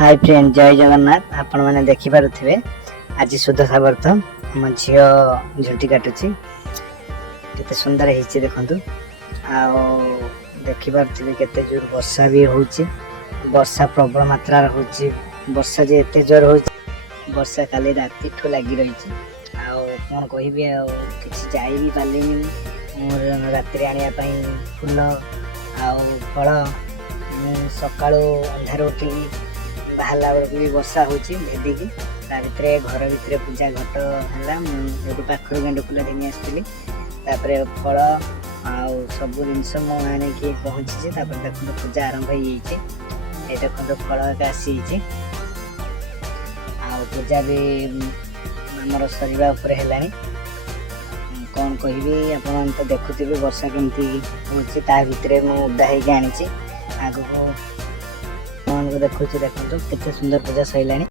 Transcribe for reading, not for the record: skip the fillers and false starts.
Hi friend, जय जगन्नाथ। आपण मैंने देखिपे आज शुद्ध साबर्थ आम झील झुंटी काटुची केते सुंदर होती देखु। देखिपे केते जोर वर्षा भी होची। वर्षा प्रबल मात्रा होची। वर्षा जे एते जोर हो वर्षा काली राति ठू लगी रही। कौन कहि कि जाई भी पारे राति आने फूल आ फल सका अंधार उठी बाहर बेलू भी वर्षा होची भेदिकी भितर घर भितर पूजा घट है पाखर गेंड फूल घिनी आसती फल सब जिनस मुझे पहुँची देखो पूजा आरंभ हो देखो फल आसी पूजा भी आमर सरिबा उपरे हेलानी। कौन कहि आप तो देखुथे वर्षा केमती होची ता भितर मु उदा होगी आनी आगको देखो देखो केते सुंदर पूजा सैलानी।